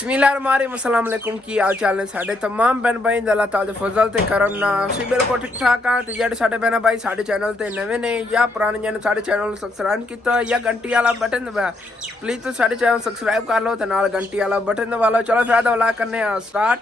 बिस्मिल्लाहिर्रहमानिर्रहीम की हाल चाल ने साडे तमाम बहन भाई अल्लाह ताला दे फजल ते करम नाल असीं बिल्कुल ठीक ठाक हां ते जेह्ड़े साडे बहन भाई साडे चैनल ते नवे ने या पुराने जिन्हें साडे चैनल नूं सबसक्राइब कीता या घंटी वाला बटन दबाया प्लीज़ तुसीं साडे चैनल सबसक्राइब कर लो ते नाल घंटी वाला बटन दबा लो। चलो फिर व्लॉग करने आ स्टार्ट।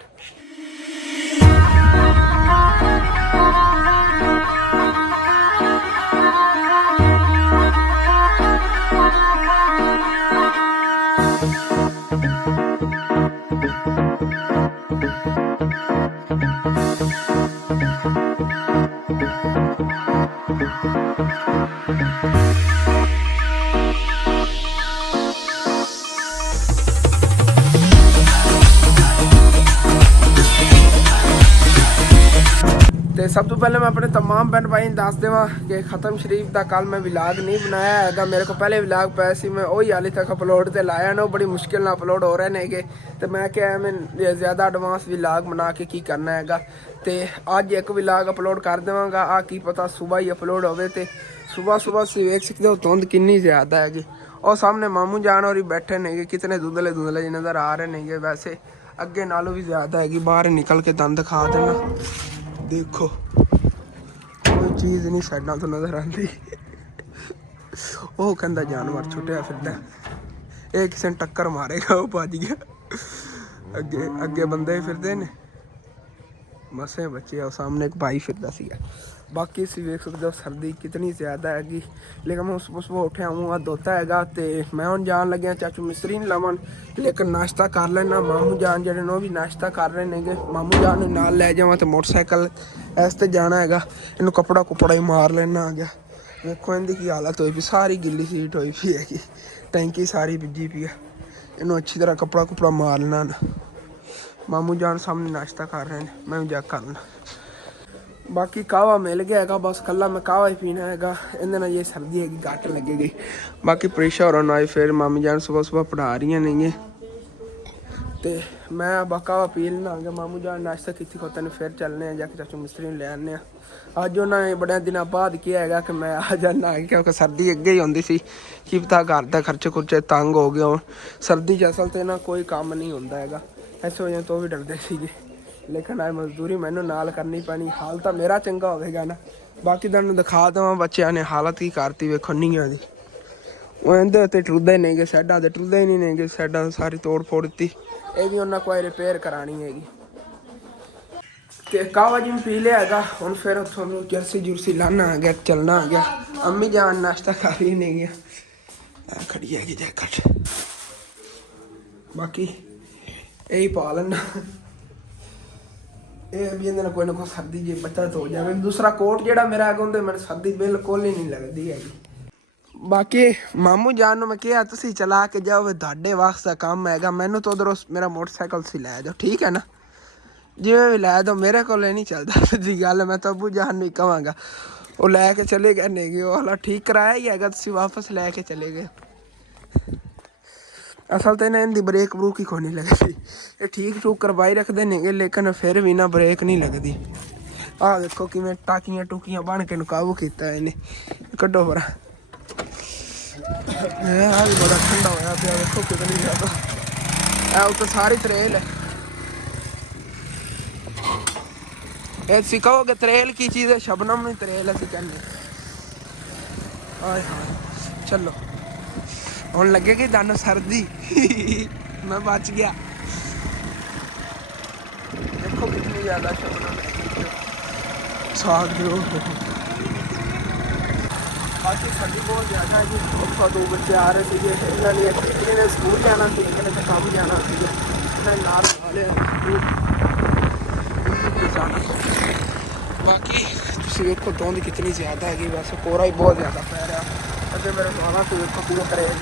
तो सब तो पहले मैं अपने तमाम बहन भाई दस देव कि खत्म शरीफ का कल मैं विलाग नहीं बनाया है। मेरे को पहले विलाग पाया सी मैं वही हाली तक अपलोड से लाया ना, बड़ी मुश्किल ना अपलोड हो रहे हैं। तो मैं क्या मैं ज़्यादा एडवांस विलाग बना के की करना है। तो अज एक विलाग अपलोड कर देवांगा, आ की पता सुबह ही अपलोड हो। तो सुबह सुबह वेख सकते हो धुंध कितनी ज़्यादा है। और सामने मामू जान और ही बैठे ने, कितने धुंधले धुंधले जी नज़र आ रहे हैं। वैसे अगे नालों भी ज़्यादा है, बाहर निकल के दंद खा देना। देखो कोई चीज़ नहीं साइडा तो नज़र आती। वो कहता जानवर छुटिया फिरदा, ये किसी ने टक्कर मारेगा, वो भज गया। अगे अगे बंदे फिरते ने, मसे बच्चे और सामने एक भाई फिरदा सी। बाकी इसी वेख सकते हो सर्दी कितनी ज़्यादा हैगी। लेकिन मैं सुबह सुबह उठिया मुँह धोता है तो मैं हम जान लग्या चाचू मिस्त्री नहीं लवन, लेकिन नाश्ता कर लेना। मामू जान जड़े ने भी नाश्ता कर रहे हैं। मामू जान नाल लै जावा तो मोटरसाइकिल ऐसे जाना है। इनू कपड़ा कुपड़ा ही मार लेना आ गया। देखो इनकी की हालत हुई पी, सारी गिल्ली सीट हुई पी है, टैंकी सारी भिजी पी है। इनू अच्छी तरह कपड़ा कुपड़ा मार लेना। मामू जान सामने नाश्ता कर रहे हैं, मैं भी जा करना। बाकी कावा मिल गया है, बस कला मैं कावा ही पीना है। इन्हें ये सर्दी है घट लगेगी। बाकी परीक्षा और आए फिर मामी जान सुबह सुबह पढ़ा रही नहीं। तो मैं कावा पी लेना आ गया। मामू जान नाश्ता की खोते ने फिर चलने जाके चाचू मिस्त्री ले आने। अज उन्होंने बड़े दिन बाद किया है कि मैं आ जाना, क्योंकि सर्दी अगे ही आती सी। की पता घर का खर्चे खुर्चे तंग हो गए हो। सर्दी च असल तो ना कोई काम नहीं होता है, इस वजह तो भी डरते थे। लेकिन आज मजदूरी मैनू नाल करनी पैनी। हाल तो मेरा चंगा होगा ना। बाकी तुहानू दिखा देवां बच्चों ने हालत की करती वेखो नीआं दी। इहदे उत्ते टुरदे नहीं गए, साइडां ते टुरदे ही नहीं गए, साइडां सारी तोड़ फोड़ दी। ये भी उन्हें कोई रिपेयर करानी हैगी। कावा जी पी लिया है हुण, फिर थोड़ा जर्सी जुर्सी लाना आ गया, चलना आ गया। अम्मी जान नाश्ता कर ही नहीं गया, खड़ी हैगी जैकेट। बाकी यही पा लेना, ये भी इन्हें कोई ना कोई सर्दी जी बचत हो जाए। दूसरा कोट जो मेरा है उन्हें मैंने सर्दी बिल्कुल ही नहीं लगती हैगी। बाकी मामू जान मैं क्या तुम चला के जाओ, तुहाडे वास्ते काम है। मैनू तो उधरों मेरा मोटरसाइकिल सी लै जाओ, ठीक है ना। जिमें भी लै दो, मेरे को नहीं चलता सीधी गल। मैं तो अबू जान नहीं कहांगा, वो लैके चले गए नहीं गए, वो ठीक कराया ही है, तुम वापस लैके चले गए। असल तो इन्हें इनकी ब्रेक ब्रूक ही कोई नहीं लगती। ये ठीक ठूक करवाई रखते हैं, लेकिन फिर भी ना ब्रेक नहीं लगती। आ देखो कि मैं टाकियां टूकियां बन के काबू किया इन्हें। कड्डो पर बड़ा ठंडा होया पिया, देखो कितनी ज़्यादा। उत्तर सारी त्रेल है। ये कहोगे त्रेल की चीज़ है, शबनम नहीं त्रेल असी कहने। आए हाँ चलो हुण लगेगी तुहानू सर्दी। मैं बच गया। देखो कितनी ज़्यादा शबनम है, साग जो बाकी सर्दी बहुत ज़्यादा है जी। उसका दो बच्चे आ रहे थे, इन्होंने स्कूल जाना सी, इन्होंने काम जाना सी। बाकी तुम देखो धुंध कितनी ज़्यादा है। वैसे कोरा ही बहुत ज़्यादा पै रहा। अगर मेरे सोना को देखो पूरा करे है।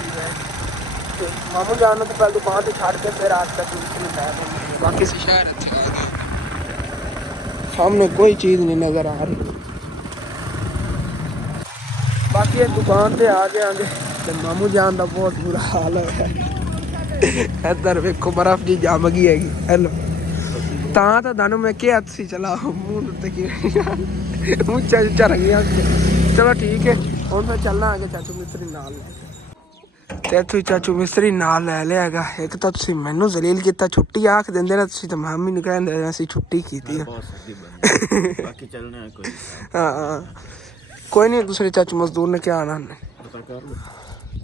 तो मामू जाना तो पहले दुकान से छड़ के फिर आज तक लै। बाकी शहर अच्छे आ गए, सामने कोई चीज़ नहीं नज़र आ रही। बाकी एक दुकान पे आ गए आगे तो मामू जान का बहुत बुरा हाल है। इधर वेखो बर्फ जी जम गई हैगी। हेलो तो थानू मैं क्या तुसी चला मुँह ऊंचा ऊंचा रंगिया। चलो ठीक है, हम फिर चलना आगे चाचू मिस्त्री नाल। ਤੇ ਇੱਥੋਂ ਚਾਚੂ ਮਿਸਤਰੀ ਨਾਲ ਲੈ ਲਿਆ ਹੈਗਾ। ਇੱਕ ਤਾਂ ਤੁਸੀਂ ਮੈਨੂੰ ਜ਼ਲੀਲ ਕੀਤਾ, ਛੁੱਟੀ ਆਖ ਦਿੰਦੇ ਨਾ ਤੁਸੀਂ, ਤਾਂ ਮਾਮੀ ਨੂੰ ਕਹਿੰਦੇ ਅਸੀਂ ਛੁੱਟੀ ਕੀਤੀ ਆ। ਬਾਕੀ ਚੱਲਣਾ ਕੋਈ ਹਾਂ ਕੋਈ ਨਹੀਂ, ਦੂਸਰੇ ਚਾਚੂ ਮਜ਼ਦੂਰ ਨੇ ਕਿਹਾ ਆਣਾ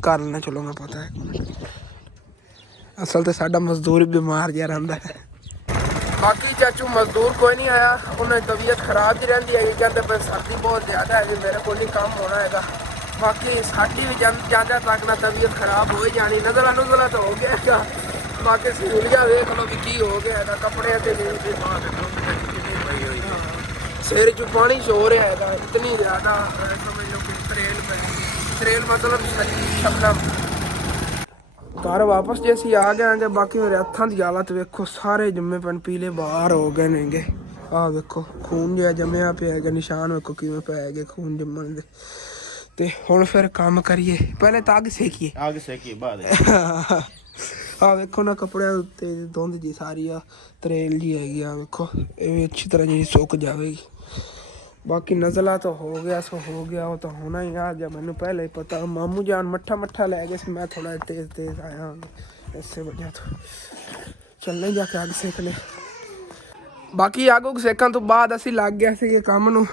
ਕਰ ਲੈਣਾ। ਚਲੋ ਮੈਂ ਪਤਾ ਹੈ, ਅਸਲ ਤੇ ਸਾਡਾ ਮਜ਼ਦੂਰ ਬਿਮਾਰ ਜਿਹਾ ਰਹਿੰਦਾ ਹੈ। ਬਾਕੀ ਚਾਚੂ ਮਜ਼ਦੂਰ ਕੋਈ ਨਹੀਂ ਆਇਆ, ਉਹਨਾਂ ਦੀ ਤਬੀਅਤ ਖਰਾਬ ਹੀ ਰਹਿੰਦੀ ਹੈਗੀ, ਕਹਿੰਦੇ ਪਰ ਸਰਦੀ ਬਹੁਤ ਜ਼ਿਆਦਾ ਹੈ, ਮੇਰੇ ਕੋਲ ਨਹੀਂ ਕੰਮ ਹੋਣਾ ਹੈਗਾ। ਬਾਕੀ ਸਾਡੀ ਵੀ ਜ਼ਿਆਦਾ ਤੱਕ ਨਾ ਤਬੀਅਤ ਖਰਾਬ ਹੋ ਹੀ ਜਾਣੀ, ਨਜ਼ਲਾ ਨੁਜ਼ਲਾ ਤਾਂ ਹੋ ਗਿਆ ਹੈਗਾ। ਬਾਕੀ ਸਹੂਲੀਆ ਵੇਖ ਲਓ ਵੀ ਕੀ ਹੋ ਗਿਆ ਹੈਗਾ, ਕੱਪੜਿਆਂ ਤੇ ਸਿਰ 'ਚ ਪਾਣੀ ਹੋ ਰਿਹਾ ਹੈਗਾ ਇਤਨੀ ਜ਼ਿਆਦਾ, ਸਮਝ ਲਓ ਕਿ ਤਰੇਲ ਮਤਲਬ ਸ਼ਬਨਮ। ਘਰ ਵਾਪਸ ਜੇ ਅਸੀਂ ਆ ਗਏ ਆਂਗੇ, ਬਾਕੀ ਮੇਰੇ ਹੱਥਾਂ ਦੀ ਹਾਲਤ ਵੇਖੋ, ਸਾਰੇ ਜੰਮੇ ਪਨ ਪੀਲੇ ਬਾਹਰ ਹੋ ਗਏ ਨੇਗੇ। ਆਹ ਵੇਖੋ ਖੂਨ ਜਿਹਾ ਜੰਮਿਆ ਪਿਆ ਹੈਗਾ, ਨਿਸ਼ਾਨ ਵੇਖੋ ਕਿਵੇਂ ਪੈ ਗਏ ਖੂਨ ਜੰਮਣ ਦੇ। ਤੇ ਹੁਣ ਫਿਰ ਕੰਮ ਕਰੀਏ, ਪਹਿਲੇ ਤਾਂ ਅੱਗ ਸੇਕੀਏ ਬਾਅਦ ਆਹ ਵੇਖੋ ਨਾ ਕੱਪੜਿਆਂ ਉੱਤੇ ਧੁੰਦ ਜੀ ਸਾਰੀ ਆ, ਤਰੇਲ ਜੀ ਹੈਗੀ ਆ ਵੇਖੋ, ਇਹ ਵੀ ਅੱਛੀ ਤਰ੍ਹਾਂ ਜੀ ਸੁੱਕ ਜਾਵੇਗੀ। ਬਾਕੀ ਨਜ਼ਲਾ ਤਾਂ ਹੋ ਗਿਆ ਸੋ ਹੋ ਗਿਆ, ਉਹ ਤਾਂ ਹੋਣਾ ਹੀ ਆ ਗਿਆ, ਮੈਨੂੰ ਪਹਿਲੇ ਹੀ ਪਤਾ। ਮਾਮੂ ਜਾਨ ਮੱਠਾ ਲੈ ਗਏ ਸੀ, ਮੈਂ ਥੋੜਾ ਤੇਜ਼ ਆਇਆ ਇਸੇ ਵਜ੍ਹਾ ਤੋਂ। ਚੱਲੇ ਜਾ ਕੇ ਅੱਗ ਸੇਕ ਲੈ। ਬਾਕੀ ਅੱਗ ਸੇਕਣ ਤੋਂ ਬਾਅਦ ਅਸੀਂ ਲੱਗ ਗਿਆ ਸੀ ਕੰਮ ਨੂੰ।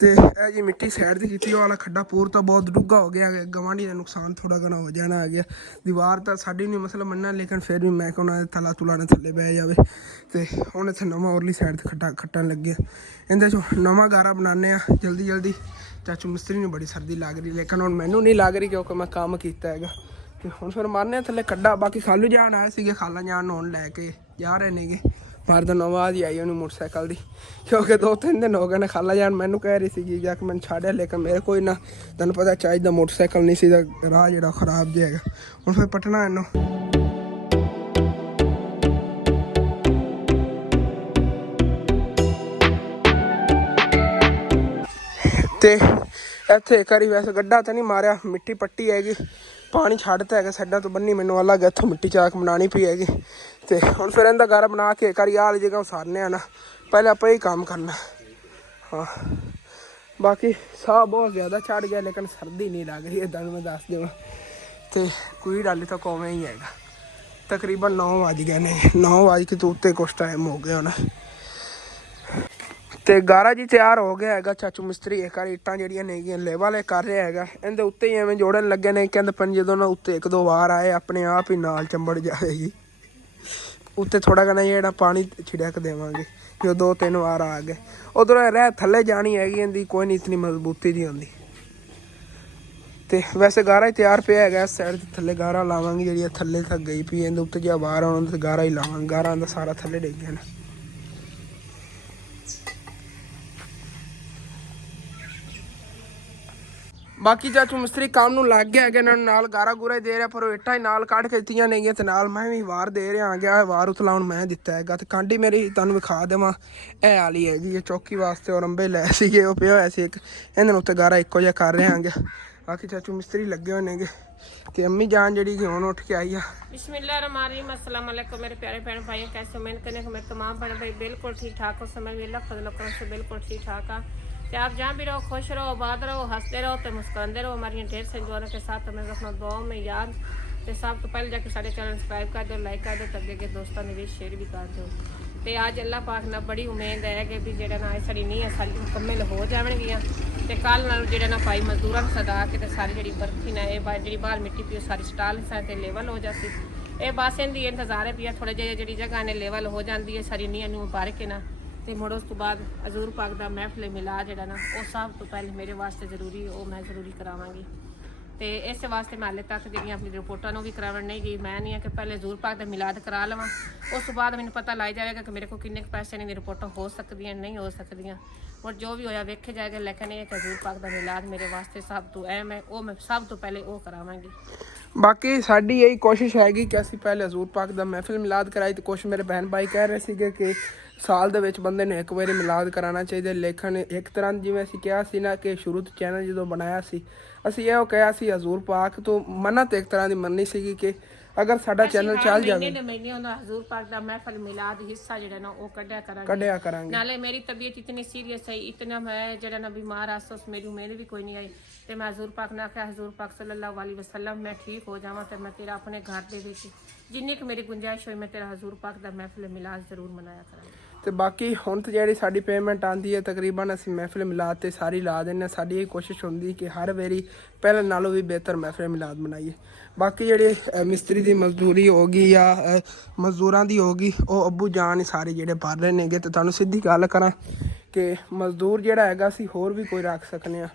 ਤੇ ਇਹ ਜੀ ਮਿੱਟੀ ਸਾਈਡ ਤੇ ਕੀਤੀ, ਉਹ ਵਾਲਾ ਖੱਡਾ ਪੂਰ ਤਾਂ ਬਹੁਤ ਡੂੰਘਾ ਹੋ ਗਿਆ, ਗਵਾਂਢੀ ਦਾ ਨੁਕਸਾਨ ਥੋੜਾ ਘਣਾ ਹੋ ਜਾਣਾ ਆ ਗਿਆ। ਦੀਵਾਰ ਤਾਂ ਸਾਡੀ ਨਹੀਂ ਮਸਲਾ ਮੰਨਣਾ, ਲੇਕਿਨ ਫਿਰ ਵੀ ਮੈਂ ਕਹਿੰਦਾ ਥੱਲਾ ਤੁਲਾ ਨੇ ਥੱਲੇ ਬਹਿ ਜਾਵੇ। ਤੇ ਹੁਣ ਇੱਥੇ ਨਵਾਂ ਉਰਲੀ ਸਾਈਡ ਤੇ ਖੱਡਾ ਖੱਟਣ ਲੱਗਿਆ, ਇਹਦੇ 'ਚੋਂ ਨਵਾਂ ਗਾਰਾ ਬਣਾਉਂਦੇ ਆ ਜਲਦੀ। ਚਾਚੂ ਮਿਸਤਰੀ ਨੂੰ ਬੜੀ ਸਰਦੀ ਲੱਗ ਰਹੀ, ਲੇਕਿਨ ਹੁਣ ਮੈਨੂੰ ਨਹੀਂ ਲੱਗ ਰਹੀ ਕਿਉਂਕਿ ਮੈਂ ਕੰਮ ਕੀਤਾ ਹੈਗਾ। ਤੇ ਹੁਣ ਫਿਰ ਮਾਰਨੇ ਥੱਲੇ ਖੱਡਾ। ਬਾਕੀ ਖਾਲੂ ਜਾਣ ਆਏ ਸੀਗੇ, ਖਾਲਾ ਜਾਣ ਨੂੰ ਹੁਣ ਲੈ ਕੇ ਜਾ ਰਹੇ ਨੇਗੇ। ਮਰਦਨ ਆਵਾਜ਼ ਹੀ ਆਈ ਉਹਨੂੰ ਮੋਟਰਸਾਈਕਲ ਦੀ, ਕਿਉਂਕਿ 2-3 ਦਿਨ ਹੋ ਗਏ ਨੇ ਖਾਲਾ ਜਾਣ ਮੈਨੂੰ ਕਹਿ ਰਹੀ ਸੀਗੀ ਜਾ ਕੇ ਮੈਨੂੰ ਛੱਡਿਆ, ਲੇਕਿਨ ਮੇਰੇ ਕੋਈ ਨਾ, ਤੈਨੂੰ ਪਤਾ ਚਾਹੀਦਾ ਮੋਟਰਸਾਈਕਲ ਨਹੀਂ ਸੀ, ਰਾਹ ਜਿਹੜਾ ਖਰਾਬ ਜਿਹਾ ਹੈਗਾ। ਹੁਣ ਫਿਰ ਪਟਨਾ ਇਹਨੂੰ। ਤੇ ਇੱਥੇ ਇੱਕ ਵਾਰੀ ਵੈਸੇ ਗੱਡਾ ਤਾਂ ਨਹੀਂ ਮਾਰਿਆ, ਮਿੱਟੀ ਪੱਟੀ ਹੈਗੀ, ਪਾਣੀ ਛੱਡਤਾ ਹੈਗਾ ਸਾਡਾ ਤੋਂ ਬੰਨੀ, ਮੈਨੂੰ ਅਲੱਗ ਇੱਥੋਂ ਮਿੱਟੀ ਚਾਕ ਬਣਾਉਣੀ ਪਈ ਹੈਗੀ। ਤੇ ਹੁਣ ਫਿਰ ਇਹਦਾ ਗਾਰਾ ਬਣਾ ਕੇ ਇੱਕ ਵਾਰੀ ਆਹ ਵਾਲੀ ਜਗ੍ਹਾ ਉਸਾਰਨੇ ਆ ਨਾ, ਪਹਿਲੇ ਆਪਾਂ ਹੀ ਕੰਮ ਕਰਨਾ। ਹਾਂ ਬਾਕੀ ਸਾਹ ਬਹੁਤ ਜ਼ਿਆਦਾ ਚੜ ਗਿਆ, ਲੇਕਿਨ ਸਰਦੀ ਨਹੀਂ ਲੱਗ ਰਹੀ, ਇੱਦਾਂ ਮੈਂ ਦੱਸ ਦੇਵਾਂ। ਤੇ ਕੋਈ ਡਾਲੀ ਤਾਂ ਕੋਵੇਂ ਹੀ ਹੈਗਾ। ਤਕਰੀਬਨ 9 ਵੱਜ ਗਏ ਨੇ, 9 ਵੱਜ ਕੇ ਤੋਂ ਉੱਤੇ ਕੁਛ ਟਾਈਮ ਹੋ ਗਿਆ ਹੁਣ। ਤੇ ਗਾਰਾ ਜੀ ਤਿਆਰ ਹੋ ਗਿਆ ਹੈਗਾ। ਚਾਚੂ ਮਿਸਤਰੀ ਇੱਕ ਵਾਰ ਇੱਟਾਂ ਜਿਹੜੀਆਂ ਨੇਗੀਆਂ ਲੇਵਲ ਕਰ ਰਿਹਾ ਹੈਗਾ, ਇਹਦੇ ਉੱਤੇ ਹੀ ਐਵੇਂ ਜੋੜਨ ਲੱਗੇ ਨੇ। ਕਹਿੰਦੇ ਪਨ ਜਦੋਂ ਨਾ ਉੱਤੇ 1-2 ਵਾਰ ਆਏ ਆਪਣੇ ਆਪ ਹੀ ਨਾਲ ਚੰਬੜ ਜਾਵੇਗੀ। ਉੱਤੇ ਥੋੜਾ ਘਣਾ ਜਿਹੜਾ ਪਾਣੀ ਛਿੜਕ ਦੇਵਾਂਗੇ, ਜੋ 2-3 ਵਾਰ ਆ ਗਏ। ਉਧਰੋਂ ਰਹਿ ਥੱਲੇ ਜਾਣੀ ਹੈਗੀ, ਇਹਦੀ ਕੋਈ ਨਹੀਂ ਇਤਨੀ ਮਜ਼ਬੂਤੀ ਦੀ ਹੁੰਦੀ। ਤੇ ਵੈਸੇ ਗਾਰਾ ਹੀ ਤਿਆਰ ਪਿਆ ਹੈਗਾ, ਇਸ ਸਾਈਡ ਤੇ ਥੱਲੇ ਗਾਰਾ ਲਾਵਾਂਗੇ, ਜਿਹੜੀ ਥੱਲੇ ਤੱਕ ਗਈ ਪਈ ਇਹਦੇ ਉੱਤੇ ਜੇ ਬਾਹਰ ਆਉਣ ਤੇ ਗਾਰਾ ਹੀ ਲਾਵਾਂਗੇ। ਗਾਰਾ ਦਾ ਸਾਰਾ ਥੱਲੇ ਡਿੱਗ ਗਿਆ ਨਾ। ਬਾਕੀ ਚਾਚੂ ਮਿਸਤਰੀ ਕੰਮ ਨੂੰ ਲੱਗ ਗਿਆ ਹੈਗਾ, ਇਹਨਾਂ ਨਾਲ ਗਾਰਾ ਗੂਰਾ ਹੀ ਦੇ ਰਿਹਾ, ਪਰ ਉਹ ਇੱਟਾਂ ਹੀ ਨਾਲ ਕੱਢ ਕੇ ਦਿੱਤੀਆਂ ਨੇਗੀਆਂ, ਤੇ ਨਾਲ ਮੈਂ ਵੀ ਵਾਰ ਦੇ ਰਿਹਾ ਆ ਗਿਆ। ਵਾਰ ਉਤਲਾਉਣ ਮੈਂ ਦਿੱਤਾ ਹੈਗਾ। ਤੇ ਕਾਂਡੀ ਮੇਰੀ ਤੁਹਾਨੂੰ ਵਿਖਾ ਦੇਵਾਂ, ਇਹ ਵਾਲੀ ਹੈ ਜੀ, ਇਹ ਚੌਕੀ ਵਾਸਤੇ ਔਰ ਅੰਬੇ ਲੈ ਸੀਗੇ, ਉਹ ਪਿਆ ਹੋਇਆ ਸੀ ਇੱਕ, ਇਹਨਾਂ ਨੂੰ ਉੱਤੇ ਗਾਰਾ ਇੱਕੋ ਜਿਹਾ ਕਰ ਰਿਹਾ ਆਂਗੇ। ਬਾਕੀ ਚਾਚੂ ਮਿਸਤਰੀ ਲੱਗੇ ਹੋਏ ਨੇਗੇ। ਤੇ ਅੰਮੀ ਜਾਨ ਜਿਹੜੀ ਕਿ ਹੁਣ ਉੱਠ ਕੇ आई है। बिस्मिल्लाहिर्रहमानिर्रहीम, अस्सलाम वालेकुम मेरे प्यारे बहन भाई, कैसे उम्मीद करने को मेरे तमाम बहन भाई बिल्कुल ठीक ठाक हो। समय भी अल्लाह फजल करम से बिल्कुल ठीक ठाक आ। तो आप जहाँ भी रहो खुश रहो, आबाद रहो, हंसते रहो, तो मुस्कुराते रहो। हमारी ढेर सारी दुआओं के साथ हमें रखना दुआओं में याद। तो सब तो पहले जाके सारे चैनल सब्सक्राइब कर दो, लाइक कर दो, तब के दोस्तों ने भी शेयर भी कर दो। तो अज अल्लाह पाक ना बड़ी उम्मीद है कि भी जो ना साड़ी नहीं है सारी मुकम्मल हो जाएगियाँ। तो कल जो ना भाई मजदूरों को सदा के तो सारी जी बर्फी ना ये जी बाहर मिट्टी पी सारी स्टाल से लेवल हो जाती। ये बस इनकी इंतजार है भी थोड़े जे जी जगह ने लेवल हो जाती है सारी नींह नूं भर के ना। तो मुड़ उस तो बाद हजूर पाक का महफिल मिला जो ना वो सब तो पहले मेरे वास्ते जरूरी वो मैं जरूरी करावांगी। तो इस वास्ते मैं हाले तक जी अपनी रिपोर्टा भी करावन नहीं गई। मैं नहीं है कि पहले हजूर पाक का मिलाद करा लवां, उस बाद मैंने पता लग जाएगा कि मेरे को किन्ने पैसे ने रिपोर्टा हो सकदियां नहीं हो सकदियां, और जो भी होया वेखे जाएगा। लेकिन ये हजूर पाक का मिलाद मेरे वास्ते सब तो अहम है, वो मैं सब तो पहले वो करावांगी। बाकी साड़ी यही कोशिश हैगी कि ਅਸੀਂ ਪਹਿਲੇ ਹਜ਼ੂਰ ਪਾਕ ਦਾ ਮਹਿਫਿਲ ਮਿਲਾਦ ਕਰਾਈ। ਤੇ ਕੁਛ ਮੇਰੇ ਭੈਣ ਭਾਈ ਕਹਿ ਰਹੇ ਸੀਗੇ ਕਿ ਸਾਲ ਦੇ ਵਿੱਚ ਬੰਦੇ ਨੂੰ ਇੱਕ ਵਾਰੀ ਮਿਲਾਦ ਕਰਾਉਣਾ ਚਾਹੀਦਾ। ਲੇਕਿਨ ਇੱਕ ਤਰ੍ਹਾਂ ਜਿਵੇਂ ਅਸੀਂ ਕਿਹਾ ਸੀ ਨਾ ਕਿ ਸ਼ੁਰੂ ਤੋਂ ਚੈਨਲ ਜਦੋਂ ਬਣਾਇਆ ਸੀ ਅਸੀਂ ਇਹੋ ਕਿਹਾ ਸੀ ਹਜ਼ੂਰ ਪਾਕ ਤੋਂ ਮੰਨਤ ਇੱਕ ਤਰ੍ਹਾਂ ਦੀ ਮੰਨੀ ਸੀਗੀ ਕਿ ਅਗਰ ਸਾਡਾ ਚੈਨਲ ਚੱਲ ਜਾਵੇ ਮਹੀਨੇ ਉਹਨਾਂ ਹਜ਼ੂਰ ਪਾਕ ਦਾ ਮਹਿਫਲ ਮਿਲਾਦ ਹਿੱਸਾ ਜਿਹੜਾ ਨਾ ਉਹ ਕੱਢਿਆ ਕਰਾਂਗੇ ਨਾਲੇ ਮੇਰੀ ਤਬੀਅਤ ਇਤਨੀ ਸੀਰੀਅਸ ਹੈ ਇਤਨਾ ਮੈਂ ਜਿਹੜਾ ਨਾ ਬਿਮਾਰ ਆ ਸੋ ਮੇਰੀ ਉਮੀਦ ਵੀ ਕੋਈ ਨਹੀਂ ਆਈ ਤੇ ਮੈਂ ਹਜ਼ੂਰ ਪਾਕ ਨੇ ਆਖਿਆ ਹਜ਼ੂਰ ਪਾਕ ਸੱਲੱਲਾਹੁ ਅਲੈहि ਵਸੱਲਮ ਮੈਂ ਠੀਕ ਹੋ ਜਾਵਾਂ ਤੇ ਮੈਂ ਤੇਰਾ ਆਪਣੇ ਘਰ ਦੇ ਵਿੱਚ ਜਿੰਨੀ ਕੁ ਮੇਰੀ ਗੁੰਜਾਇਸ਼ ਹੋਈ ਮੈਂ ਤੇਰਾ ਹਜ਼ੂਰ ਪਾਕ ਦਾ ਮਹਿਫਲ ਮਿਲਾਦ ਜ਼ਰੂਰ ਮਨਾਇਆ ਕਰਾਂਗੀ ਤੇ ਬਾਕੀ ਹੁਣ ਤਾਂ ਜਿਹੜੀ ਸਾਡੀ ਪੇਮੈਂਟ ਆਉਂਦੀ ਹੈ ਤਕਰੀਬਨ ਅਸੀਂ ਮਹਿਫਲ ਮਿਲਾਦ ਤੇ ਸਾਰੀ ਲਾ ਦਿੰਦੇ ਹਾਂ ਸਾਡੀ ਇਹ ਕੋਸ਼ਿਸ਼ ਹੁੰਦੀ ਕਿ ਹਰ ਵਾਰੀ ਪਹਿਲਾਂ ਨਾਲੋਂ ਵੀ ਬਿਹਤਰ ਮਹਿਫਲ ਮਿਲਾਦ ਬਣਾਈਏ ਬਾਕੀ ਜਿਹੜੇ ਮਿਸਤਰੀ ਦੀ ਮਜ਼ਦੂਰੀ ਹੋ ਗਈ ਜਾਂ ਮਜ਼ਦੂਰਾਂ ਦੀ ਹੋ ਗਈ ਉਹ ਅੱਬੂ ਜਾਨ ਹੀ ਸਾਰੇ ਜਿਹੜੇ ਭਰ ਰਹੇ ਨੇਗੇ ਤੇ ਤੁਹਾਨੂੰ ਸਿੱਧੀ ਗੱਲ ਕਰਾਂ ਕਿ ਮਜ਼ਦੂਰ ਜਿਹੜਾ ਹੈਗਾ ਅਸੀਂ ਹੋਰ ਵੀ ਕੋਈ ਰੱਖ ਸਕਦੇ ਹਾਂ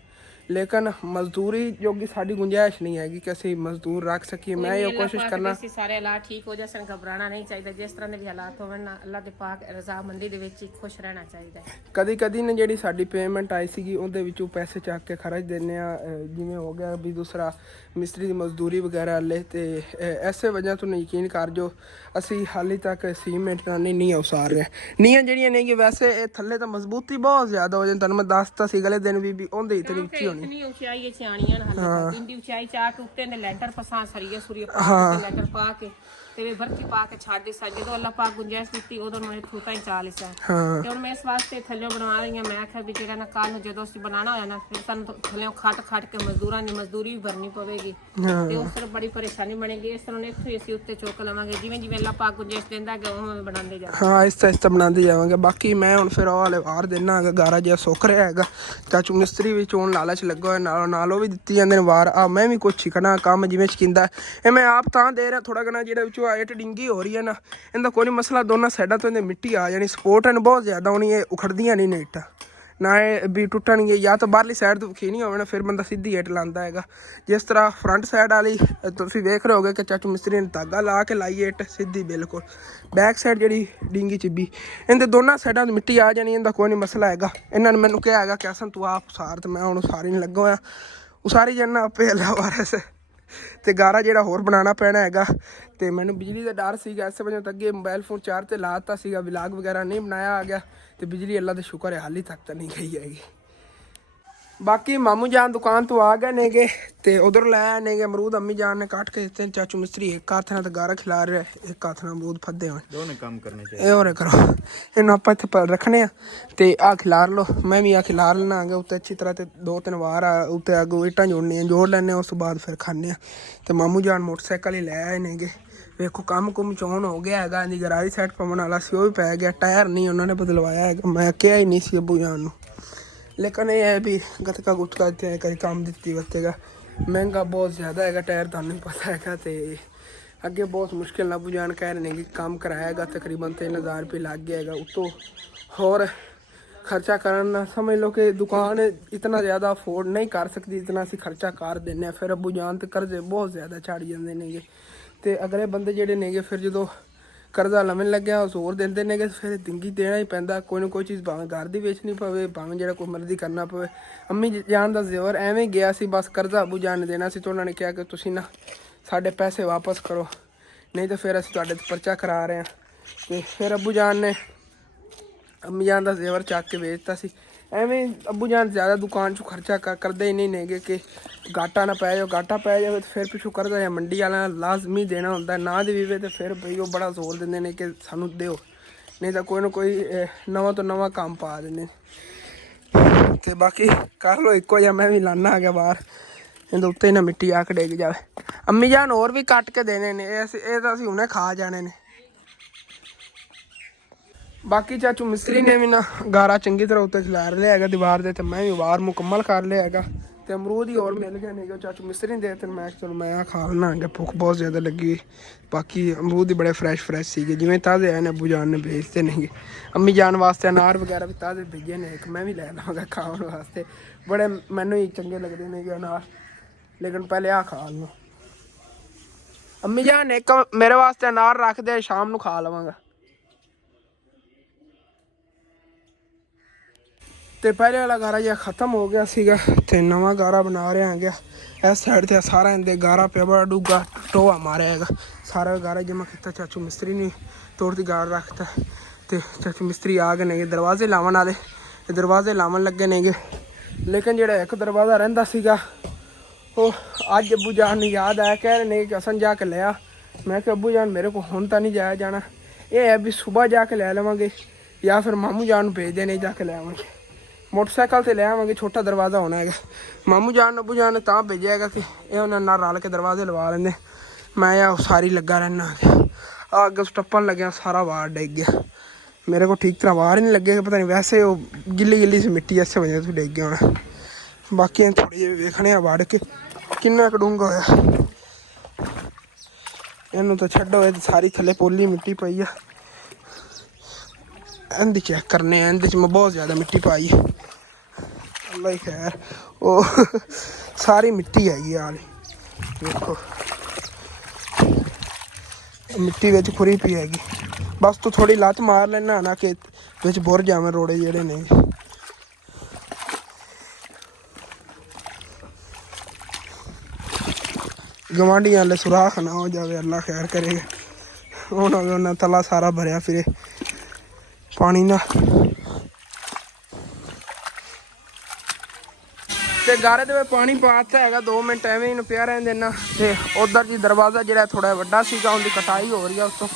ਲੇਕਿਨ ਮਜ਼ਦੂਰੀ ਜੋਗੀ ਸਾਡੀ ਗੁੰਜਾਇਸ਼ ਨਹੀਂ ਹੈਗੀ ਕਿ ਅਸੀਂ ਮਜ਼ਦੂਰ ਰੱਖ ਸਕੀਏ ਮੈਂ ਇਹ ਕੋਸ਼ਿਸ਼ ਕਰਨਾ ਅਸੀਂ ਸਾਰੇ ਹਾਲਾਤ ਠੀਕ ਹੋ ਜਾਣ ਘਬਰਾਣਾ ਨਹੀਂ ਚਾਹੀਦਾ ਜਿਸ ਤਰ੍ਹਾਂ ਦੇ ਵੀ ਹਾਲਾਤ ਹੋਣ ਨਾ ਅੱਲਾਹ ਦੇ ਪਾਕ ਰਜ਼ਾਮੰਦੀ ਦੇ ਵਿੱਚ ਹੀ ਖੁਸ਼ ਰਹਿਣਾ ਚਾਹੀਦਾ ਕਦੀ ਕਦੀ ਨੇ ਜਿਹੜੀ ਸਾਡੀ ਪੇਮੈਂਟ ਆਈ ਸੀਗੀ ਉਹਦੇ ਵਿੱਚੋਂ ਪੈਸੇ ਚੱਕ ਕੇ ਖਰਚ ਦਿੰਦੇ ਆ ਜਿਵੇਂ ਹੋ ਗਿਆ ਵੀ ਦੂਸਰਾ ਮਿਸਤਰੀ ਦੀ ਮਜ਼ਦੂਰੀ ਵਗੈਰਾ ਲੈ ਤੇ ਐਸੇ ਵਜ੍ਹਾ ਤੋਂ ਯਕੀਨ ਕਰ ਜੋ ਅਸੀਂ ਹਾਲੇ ਤੱਕ ਸੀਮੈਂਟ ਨਾਲ ਨਹੀਂ ਉਸਾਰ ਰਹੇ ਨੀਆਂ ਜਿਹੜੀਆਂ ਨੇ ਕਿ ਵੈਸੇ ਇਹ ਥੱਲੇ ਤਾਂ ਮਜ਼ਬੂਤੀ ਬਹੁਤ ਜ਼ਿਆਦਾ ਹੋ ਜਾਂਦੀ ਤੁਹਾਨੂੰ ਮੈਂ ਦੱਸਤਾ ਸੀ ਅਗਲੇ ਦਿਨ ਵੀ ਉਹਦੇ ਹੀ ਤਰੀਕੇ ਹੋਣੀ ਇਤਨੀ ਉਚਾਈ ਹੈ ਸਿਆਣੀਆਂ ਹਾਲੇ ਇੰਦੀ ਉਚਾਈ ਚਾ ਕੇ ਉੱਤੇ ਨੇ ਲੈਂਟਰ ਪਸਾਂ ਸਰੀਆ ਸੁਰੀਆ ਪਾ ਕੇ ਲੈਂਟਰ ਪਾ ਕੇ ਤੇ ਵਰਤੀ ਪਾ ਕੇ ਛੱਡ ਦੇ ਸਾ ਜਦੋਂ ਅੱਲਾਹ ਪਾਕ ਗੁੰਜਾਇਸ਼ ਦਿੱਤੀ ਉਦੋਂ ਮੈਂ ਥੂਤਾ ਹੀ ਚਾ ਲਿਆ ਤੇ ਹੁਣ ਮੈਂ ਇਸ ਵਾਸਤੇ ਥੱਲੇ ਬਣਵਾ ਰਹੀ ਹਾਂ ਮੈਂ ਆਖਿਆ ਵੀ ਜਿਹੜਾ ਨਾ ਕੱਲ ਨੂੰ ਜਦੋਂ ਅਸੀਂ ਬਣਾਉਣਾ ਹੋਇਆ ਨਾ ਫਿਰ ਸਾਨੂੰ ਥੱਲੇ ਖੱਟ ਕੇ ਮਜ਼ਦੂਰਾਂ ਦੀ ਮਜ਼ਦੂਰੀ ਵੀ ਭਰਨੀ ਪਵੇਗੀ ਤੇ ਉਸ ਤਰ੍ਹਾਂ ਬੜੀ ਪਰੇਸ਼ਾਨੀ ਬਣੇਗੀ ਇਸ ਤਰ੍ਹਾਂ ਇੱਥੇ ਅਸੀਂ ਉੱਤੇ ਚੁੱਕ ਲਵਾਂਗੇ ਜਿਵੇਂ ਜਿਵੇਂ ਅੱਲਾਹ ਪਾਕ ਗੁੰਜਾਇਸ਼ ਦਿੰਦਾ ਗਿਆ ਉਵੇਂ ਬਣਾਉਂਦੇ ਜਾਵਾਂਗੇ ਹਾਂ ਇਸ ਤਰ੍ਹਾਂ ਬਣਾਉਂਦੇ ਜਾਵਾਂਗੇ ਬਾਕੀ ਮੈਂ ਹੁਣ ਫਿਰ ਉਹ ਵਾਲੇ ਵਾਰ ਦੇਣਾ ਹੈਗਾ ਗਾਰਾ ਜਿਹਾ ਸੁੱਕ ਰਿਹਾ ਹੈਗਾ ਚਾਚੂ ਮਿਸਤਰੀ ਵੀ ਚੋਣ ਲਾਲਚ ਲੱਗਾ ਹੋਇਆ ਨਾਲ ਉਹ ਵੀ ਦਿੱਤੀ ਜਾਂਦੇ ਨੇ ਵਾਰ ਆ ਮੈਂ ਵੀ ਕੁਛ ਸਿੱਖਣਾ ਕੰਮ ਜਿਵੇਂ ਸ਼ਿਕਿੰਦਾ ਇਹ ਮੈਂ ਆਪ ਤਾਂ ਦੇ ਰਿਹਾ ਥੋੜਾ ਘਣਾ ਜਿਹੜਾ ਵਿੱਚੋਂ ਆਇਟ ਡਿੰਗੀ ਹੋ ਰਹੀ ਹੈ ਨਾ ਇਹਦਾ ਕੋਈ ਮਸਲਾ ਦੋਨਾਂ ਸਾਈਡਾਂ ਤੋਂ ਇਹਦੇ ਮਿੱਟੀ ਆ ਜਾਣੀ ਸਪੋਰਟ ਹਨ ਬਹੁਤ ਜ਼ਿਆਦਾ ਹੋਣੀ ਇਹ ਉਖੜਦੀਆਂ ਨਹੀਂ ਨੇ ਇੱਟਾਂ ਨਾ ਇਹ ਵੀ ਟੁੱਟਣਗੇ ਜਾਂ ਤਾਂ ਬਾਹਰਲੀ ਸਾਈਡ ਤੋਂ ਵਿਖੀ ਨਹੀਂ ਹੋਵੇ ਨਾ ਫਿਰ ਬੰਦਾ ਸਿੱਧੀ ਇੱਟ ਲਾਉਂਦਾ ਹੈਗਾ ਜਿਸ ਤਰ੍ਹਾਂ ਫਰੰਟ ਸਾਈਡ ਵਾਲੀ ਤੁਸੀਂ ਵੇਖ ਰਹੇ ਹੋਗੇ ਕਿ ਚਾਚੂ ਮਿਸਤਰੀ ਨੇ ਧਾਗਾ ਲਾ ਕੇ ਲਾਈ ਇੱਟ ਸਿੱਧੀ ਬਿਲਕੁਲ ਬੈਕ ਸਾਈਡ ਜਿਹੜੀ ਡਿੰਗੀ ਚਿੱਬੀ ਇਹਦੇ ਦੋਨਾਂ ਸਾਈਡਾਂ ਤੋਂ ਮਿੱਟੀ ਆ ਜਾਣੀ ਇਹਦਾ ਕੋਈ ਨਹੀਂ ਮਸਲਾ ਹੈਗਾ ਇਹਨਾਂ ਨੇ ਮੈਨੂੰ ਕਿਹਾ ਹੈਗਾ ਕਿ ਅਸਨ ਤੂੰ ਆਪ ਉਸਾਰ ਤੇ ਮੈਂ ਹੁਣ ਉਸਾਰੀ ਨਹੀਂ ਲੱਗਾ ਹੋਇਆ ਉਸਾਰੀ ਜਾਣਾ ਆਪੇ ਅੱਲਾ ਵਾਰਸ ਤੇ ਗਾਰਾ ਜਿਹੜਾ ਹੋਰ ਬਣਾਉਣਾ ਪੈਣਾ ਹੈਗਾ ਤੇ ਮੈਨੂੰ ਬਿਜਲੀ ਦਾ ਡਰ ਸੀਗਾ ਇਸ ਵਜ੍ਹਾ ਤੋਂ ਅੱਗੇ ਮੋਬਾਈਲ ਫੋਨ ਚਾਰਜ ਤੇ ਲਾਤਾ ਸੀਗਾ ਵਲੌਗ ਵਗੈਰਾ ਨਹੀਂ ਬਣਾਇਆ ਆ ਗਿਆ ਤੇ ਬਿਜਲੀ ਅੱਲਾ ਦਾ ਸ਼ੁਕਰ ਹੈ ਹਾਲੀ ਤੱਕ ਤਾਂ ਨਹੀਂ ਗਈ ਹੈਗੀ ਬਾਕੀ ਮਾਮੂ ਜਾਨ ਦੁਕਾਨ ਤੋਂ ਆ ਗਏ ਨੇਗੇ ਤੇ ਉਧਰ ਲੈ ਆਏ ਨੇਗੇ ਅਮਰੂਦ ਅੰਮੀ ਜਾਨ ਨੇ ਕੱਟ ਕੇ ਦਿੱਤੇ ਚਾਚੂ ਮਿਸਤਰੀ ਇੱਕ ਹੱਥ ਨਾਲ ਤਾਂ ਗਾਰਾ ਖਿਲਾ ਰਿਹਾ ਇੱਕ ਹੱਥ ਨਾਲ ਅਮਰੂਦ ਫੱਦੇ ਹੋਣ ਦੋਨੇ ਕੰਮ ਕਰਨੇ ਚਾਹੀਦੇ ਇਹ ਹੋਰ ਕਰੋ ਇਹਨੂੰ ਆਪਾਂ ਇੱਥੇ ਰੱਖਣੇ ਆ ਤੇ ਆ ਖਿਲਾਰ ਲਓ ਮੈਂ ਵੀ ਆ ਖਿਲਾਰ ਲੈਣਾ ਆਗੇ ਉੱਤੇ ਅੱਛੀ ਤਰ੍ਹਾਂ ਤੇ 2-3 ਵਾਰ ਉੱਤੇ ਅੱਗੋਂ ਇੱਟਾਂ ਜੋੜਨੀਆਂ ਜੋੜ ਲੈਣੇ ਉਸ ਤੋਂ ਬਾਅਦ ਫਿਰ ਖਾਂਦੇ ਆ ਤੇ ਮਾਮੂ ਜਾਨ ਮੋਟਰਸਾਈਕਲ ਹੀ ਲੈ ਆਏ ਨੇਗੇ ਵੇਖੋ ਕੰਮ ਕੁਮ ਚੋਣ ਹੋ ਗਿਆ ਹੈਗਾ ਇਹਦੀ ਗਰਾਰੀ ਸਾਈਡ ਪਾਉਣ ਵਾਲਾ ਸੀ ਉਹ ਵੀ ਪੈ ਗਿਆ ਟਾਇਰ ਨਹੀਂ ਉਹਨਾਂ ਨੇ ਬਦਲਵਾਇਆ ਹੈਗਾ ਮੈਂ ਕਿਹਾ ਹੀ ਨਹੀਂ ਸੀ ਅੱਬੂ ਜਾਨ ਨੂੰ ਲੇਕਿਨ ਇਹ ਹੈ ਵੀ ਗਤਕਾ ਗੁਤਕਾ ਇੱਥੇ ਕਰੀ ਕੰਮ ਦਿੱਤੀ ਵਰਤੇਗਾ ਮਹਿੰਗਾ ਬਹੁਤ ਜ਼ਿਆਦਾ ਹੈਗਾ ਟਾਇਰ ਤੁਹਾਨੂੰ ਪਤਾ ਹੈਗਾ ਤੇ ਅੱਗੇ ਬਹੁਤ ਮੁਸ਼ਕਿਲ ਨਾਲ ਅੱਬੂ ਜਾਨ ਕਹਿ ਰਹੇ ਨੇ ਕਿ ਕੰਮ ਕਰਾਏਗਾ ਤਕਰੀਬਨ 3000 ਰੁਪਏ ਲੱਗ ਗਿਆ ਹੈਗਾ ਉੱਤੋਂ ਹੋਰ ਖਰਚਾ ਕਰਨ ਸਮਝ ਲਓ ਕਿ ਦੁਕਾਨ ਇਤਨਾ ਜ਼ਿਆਦਾ ਅਫੋਰਡ ਨਹੀਂ ਕਰ ਸਕਦੀ ਇਤਨਾ ਅਸੀਂ ਖਰਚਾ ਕਰ ਦਿੰਦੇ ਹਾਂ ਫਿਰ ਅੱਬੂ ਜਾਨ ਤੇ ਕਰਜ਼ੇ ਬਹੁਤ ਜ਼ਿਆਦਾ ਚੜ ਜਾਂਦੇ ਨੇਗੇ ਤੇ ਅਗਲੇ ਬੰਦੇ ਜਿਹੜੇ ਨੇਗੇ ਫਿਰ ਜਦੋਂ ਕਰਜ਼ਾ ਲਵਣ ਲੱਗਿਆ ਜ਼ੋਰ ਦਿੰਦੇ ਨੇਗੇ ਫਿਰ ਦਿੰਗੀ ਦੇਣਾ ਹੀ ਪੈਂਦਾ ਕੋਈ ਨਾ ਕੋਈ ਚੀਜ਼ ਭਾਵੇਂ ਘਰ ਦੀ ਵੇਚਣੀ ਪਵੇ ਭਾਵੇਂ ਜਿਹੜਾ ਕੋਈ ਮਰਜ਼ੀ ਕਰਨਾ ਪਵੇ ਅੰਮੀ ਜਾਨ ਦਾ ਜ਼ੇਵਰ ਐਵੇਂ ਗਿਆ ਸੀ ਬਸ ਕਰਜ਼ਾ ਅੱਬੂ ਜਾਨ ਨੇ ਦੇਣਾ ਸੀ ਤੇ ਉਹਨਾਂ ਨੇ ਕਿਹਾ ਕਿ ਤੁਸੀਂ ਨਾ ਸਾਡੇ ਪੈਸੇ ਵਾਪਸ ਕਰੋ ਨਹੀਂ ਤਾਂ ਫਿਰ ਅਸੀਂ ਤੁਹਾਡੇ ਤੇ ਪਰਚਾ ਕਰਾ ਰਹੇ ਹਾਂ ਤੇ ਫਿਰ ਅੱਬੂ ਜਾਨ ਨੇ ਅੰਮੀ ਜਾਨ ਦਾ ਜ਼ੇਵਰ ਚੱਕ ਕੇ ਵੇਚਤਾ ਸੀ ਐਵੇਂ ਅੱਬੂ ਜਾਨ ਜ਼ਿਆਦਾ ਦੁਕਾਨ 'ਚੋਂ ਖਰਚਾ ਕਰਦੇ ਹੀ ਨਹੀਂ ਨੇਗੇ ਕਿ ਘਾਟਾ ਨਾ ਪੈ ਜਾਓ ਘਾਟਾ ਪੈ ਜਾਵੇ ਤਾਂ ਫਿਰ ਪਿੱਛੋਂ ਕਰਜ਼ਾ ਜਾਂ ਮੰਡੀ ਵਾਲਿਆਂ ਨਾਲ ਲਾਜ਼ਮੀ ਦੇਣਾ ਹੁੰਦਾ ਨਾ ਦੇ ਵੀਵੇ ਤੇ ਫਿਰ ਬਈ ਉਹ ਬੜਾ ਜ਼ੋਰ ਦਿੰਦੇ ਨੇ ਕਿ ਸਾਨੂੰ ਦਿਓ ਨਹੀਂ ਤਾਂ ਕੋਈ ਨਾ ਕੋਈ ਨਵਾਂ ਤੋਂ ਨਵਾਂ ਕੰਮ ਪਾ ਦਿੰਦੇ ਤੇ ਬਾਕੀ ਕਰ ਲਓ ਇੱਕੋ ਜਿਹਾ ਮੈਂ ਵੀ ਲਾਨਾ ਆ ਗਿਆ ਬਾਹਰ ਇਹਦੇ ਉੱਤੇ ਨਾ ਮਿੱਟੀ ਆ ਕੇ ਡਿੱਗ ਜਾਵੇ ਅੰਮੀ ਜਾਨ ਹੋਰ ਵੀ ਕੱਟ ਕੇ ਦੇਣੇ ਨੇ ਇਹ ਤਾਂ ਅਸੀਂ ਹੁਣੇ ਖਾ ਜਾਣੇ ਨੇ ਬਾਕੀ ਚਾਚੂ ਮਿਸਤਰੀ ਨੇ ਵੀ ਨਾ ਗਾਰਾ ਚੰਗੀ ਤਰ੍ਹਾਂ ਉੱਤੇ ਖਿਲਾਰ ਲਿਆ ਹੈਗਾ ਦੀਵਾਰ ਦੇ ਤੇ ਮੈਂ ਵੀ ਵਾਰ ਮੁਕੰਮਲ ਕਰ ਲਿਆ ਹੈਗਾ ਤੇ ਅਮਰੂਦ ਹੀ ਹੋਰ ਮਿਲ ਗਏ ਨੇਗੇ ਚਾਚੂ ਮਿਸਤਰੀ ਨੇ ਦੇ ਤੇ ਮੈਂ ਚਲੋ ਮੈਂ ਆ ਖਾ ਲੈਣਾ ਹੈਗਾ ਭੁੱਖ ਬਹੁਤ ਜ਼ਿਆਦਾ ਲੱਗੀ ਬਾਕੀ ਅਮਰੂਦ ਹੀ ਬੜੇ ਫਰੈਸ਼ ਸੀਗੇ ਜਿਵੇਂ ਤਾਜ਼ੇ ਆਏ ਨੇ ਅੱਬੂ ਜਾਨ ਨੇ ਭੇਜਦੇ ਨੇਗੇ ਅੰਮੀ ਜਾਨ ਵਾਸਤੇ ਅਨਾਰ ਵਗੈਰਾ ਵੀ ਤਾਜ਼ੇ ਭੇਜੇ ਨੇ ਇੱਕ ਮੈਂ ਵੀ ਲੈ ਲਵਾਂਗਾ ਖਾਣ ਵਾਸਤੇ ਬੜੇ ਮੈਨੂੰ ਹੀ ਚੰਗੇ ਲੱਗਦੇ ਨੇਗੇ ਅਨਾਰ ਲੇਕਿਨ ਪਹਿਲੇ ਆ ਖਾ ਲਵਾਂ ਅੰਮੀ ਜਾਨ ਨੇ ਇੱਕ ਮੇਰੇ ਵਾਸਤੇ ਅਨਾਰ ਰੱਖ ਦੇ ਸ਼ਾਮ ਨੂੰ ਖਾ ਲਵਾਂਗਾ ਤੇ ਪਹਿਲੇ ਵਾਲਾ ਗਾਰਾ ਜਿਹਾ ਖਤਮ ਹੋ ਗਿਆ ਸੀਗਾ ਤੇ ਨਵਾਂ ਗਾਰਾ ਬਣਾ ਰਿਹਾ ਗਿਆ ਇਸ ਸਾਈਡ ਤੇ ਸਾਰਾ ਇਹਦੇ ਗਾਰਾ ਪਿਆ ਬੜਾ ਡੂੰਘਾ ਟੋਆ ਮਾਰਿਆ ਹੈਗਾ ਸਾਰਾ ਗਾਰਾ ਜਮਾ ਕੀਤਾ ਚਾਚੂ ਮਿਸਤਰੀ ਨੇ ਤੋੜ ਦੀ ਗਾਰ ਰੱਖਤਾ ਤੇ ਚਾਚੂ ਮਿਸਤਰੀ ਆ ਗਏ ਨੇਗੇ ਦਰਵਾਜ਼ੇ ਲਾਵਣ ਵਾਲੇ ਤੇ ਦਰਵਾਜ਼ੇ ਲਾਵਣ ਲੱਗੇ ਨੇਗੇ ਲੇਕਿਨ ਜਿਹੜਾ ਇੱਕ ਦਰਵਾਜ਼ਾ ਰਹਿੰਦਾ ਸੀਗਾ ਉਹ ਅੱਜ ਅੱਬੂ ਜਾਨ ਨੂੰ ਯਾਦ ਆਇਆ ਕਹਿ ਰਹੇ ਨੇ ਕਿ ਅਸਨ ਜਾ ਕੇ ਲਿਆ मैं कि अब्बू जान मेरे को हुण तां नहीं जाया जाना, ये है भी सुबह जाके लै लवांगे या फिर मामू जान नूं भेज देने जाके लै आवांगे। मोटरसाइकिल ते लै आवांगे, छोटा दरवाज़ा होना है। मामू जान अब्बू जान ने तां भेजेगा कि ये उन्हें नाल रल के दरवाजे लवा लेंदे, मैं या सारी लगा रहना। अग टप्पन लग्या सारा वार डिग गया, मेरे को ठीक तरह वार ही नहीं लगे, पता नहीं वैसे वो गिल्ली गिल्ली सी मिट्टी इस वजह से डिग गया होना। बाकी थोड़ी जी वेखने वड़ के किन्ना क डूंगा होया। इनू तो छड्डो, ये सारी थले पोली मिट्टी पई है। इंदी चेक करने, इंदे च मैं बहुत ज़्यादा मिट्टी पाई है। अल्लाह ही खैर, वो सारी मिट्टी हैगी हाल देखो, मिट्टी विच खुरी पई हैगी। बस तू थोड़ी लत्त मार लेना ना कि विच बुर जावे रोड़े जेड़े ने। गवांढियां ले सुराख ना हो जावे, अल्लाह खैर करेगा। उन्होंने तला सारा भरया फिरे पानी ना। ते गारे दे पानी पाता है 2 मिनट एवं ही पिया रहने देना। ते उधर जी दरवाज़ा जो थोड़ा वड्डा सीगा, उनकी कटाई हो रही है, उस तो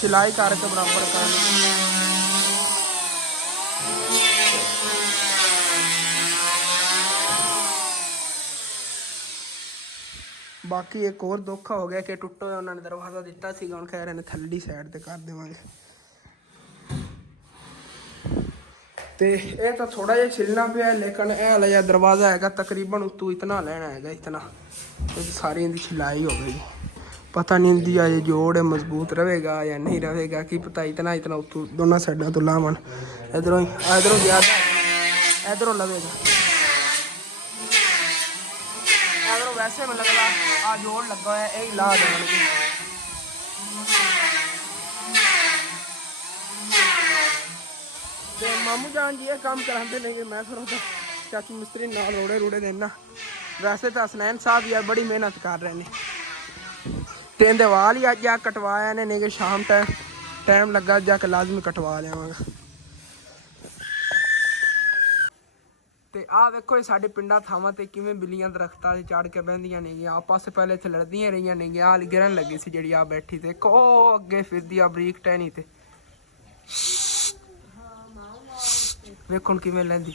सिलाई करके बराबर करनी। बाकी एक और धोखा हो गया कि टुट्टो उन्होंने दरवाज़ा दिता सीगा, हुण खैर इन्हें थल्ली साइड ते कर देवांगे। ते ये तो थोड़ा जिहा छिलना पिया, लेकिन यह वाला जिहा दरवाज़ा है तकरीबन उतू इतना लेना है, इतना सारी इनकी छिलाई हो गई। पता नहीं इनकी अजे जोड़ है मजबूत रहेगा या नहीं रहेगा, कि पता। इतना इतना उतू दोनों साइडों तो लावन, इधरों इधरों ज़्यादा, इधरों लगेगा, इधरों वैसे में लगेगा। आ जोड़ लगा हुआ है, यही ला देंगे। मामू जान जी ये काम कराते नहीं, मैं फिर चाची मिस्त्री नाल रोड़े रूड़े देना। वैसे तो हसनैन साहब यार बड़ी मेहनत कर रहे हैं। ते इंदे वाल ही अज कटवाया ने, नहीं कि शाम टाइम लगा जाके लाजमी कटवा लियावांगा। ते आ वेखो ये साडे पिंडा थावां ते किवें बिल्लियां दरख्तां ते चढ़ के बहंदियां ने गईयां। आपस पहले इत्थे लड़दियां रहियां ने गईयां, हाल गिरन लगी सी जिहड़ी आ बैठी ते इक ओह अगे फिरदी आ बरीक टहनी ते वेखो किवें लैंदी।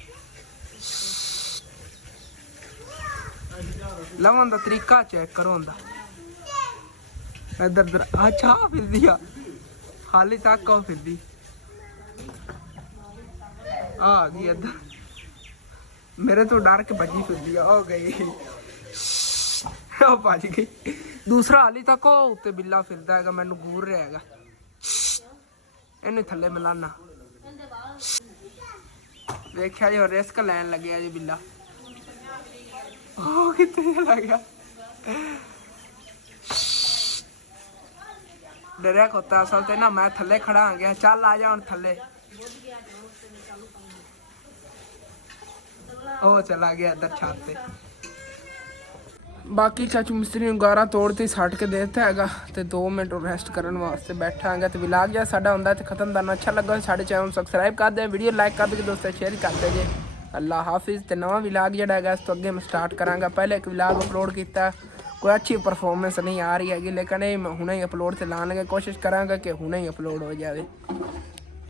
लवन दा तरीका चेक करो हुंदा। इधर इधर अच्छा फिरदी आ, हाली तक ओह फिरदी आ गई इधर, मेरे तो डर के भजी फिरदी हो गई, भज गई। दूसरा हाली तक उत्ते बिल्ला फिरदा है, मैनू घूर रहा है, इन्हें थले मिलाना। वेख्या जो रिस्क लैन लगे जी बिल्ला, कितने चला गया, डरिया खोता असल ते ना। मैं थले खड़ा आ गया, चल आ जा हुण थले, ओ चला गया इधर छत पे। बाकी चाचू मिस्त्री ने गारा तोड़ती सट के देता है, तो 2 मिनट रेस्ट करने वास्ते बैठा है। तो विलाग जहाँ साडा होंदा ते खत्म करना। अच्छा लगा साडे चैनल सबसक्राइब कर दे, वीडियो लाइक कर दे, दोस्तों शेयर कर दे जे। अल्लाह हाफिज़। तो नवा विलाग जड़ा है इस तो अगे मैं स्टार्ट करांगा। पहले एक विलाग अपलोड किया, कोई अच्छी परफॉर्मेंस नहीं आ रही हैगी, लेकिन ये मैं हुणे ही अपलोड से लाने की कोशिश करांगा कि हुणे ही अपलोड हो जाए।